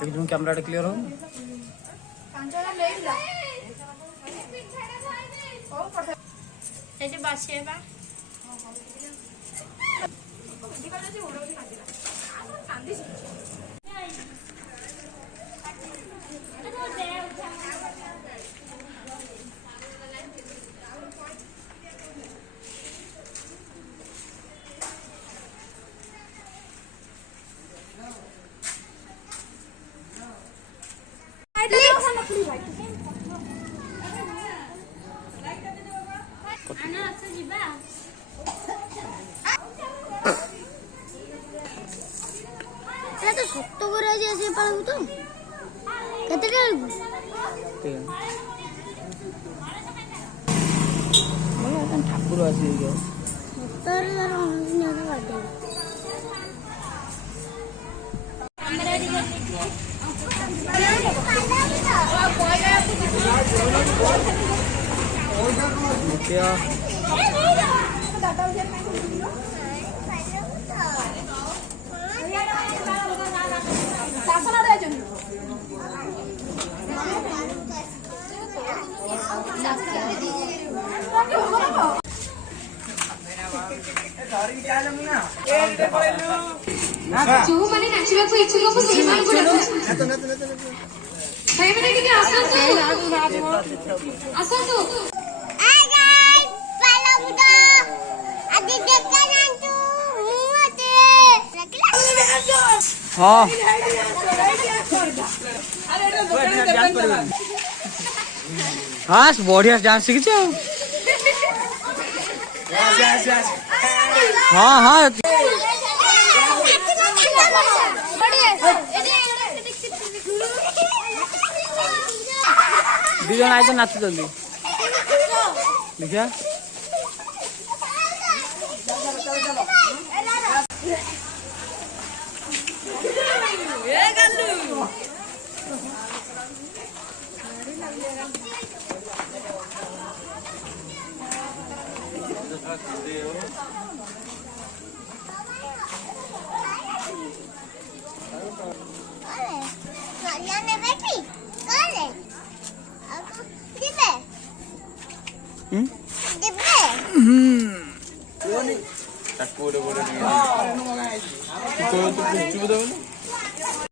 देखिए camera clear हो ଏଠି ବସିବା तो सत्त करे आसी पालू तो केते टालू ठाकुर आसी तर यार ऑनलाइन ना काटे क्या ଯେଉଁମାନେ ନାଚିବାକୁ ଇଚ୍ଛୁକ ମୁଁ ସେଇମାନଙ୍କୁ ଡାକୁଛି ଭାଇମାନେ ଟିକେ ଆସନ୍ତୁ ଆସନ୍ତୁ हाँ हाँ बढ़िया डांस सीखी हाँ हाँ दी जन आए नाच जल्दी देखिया Aku udah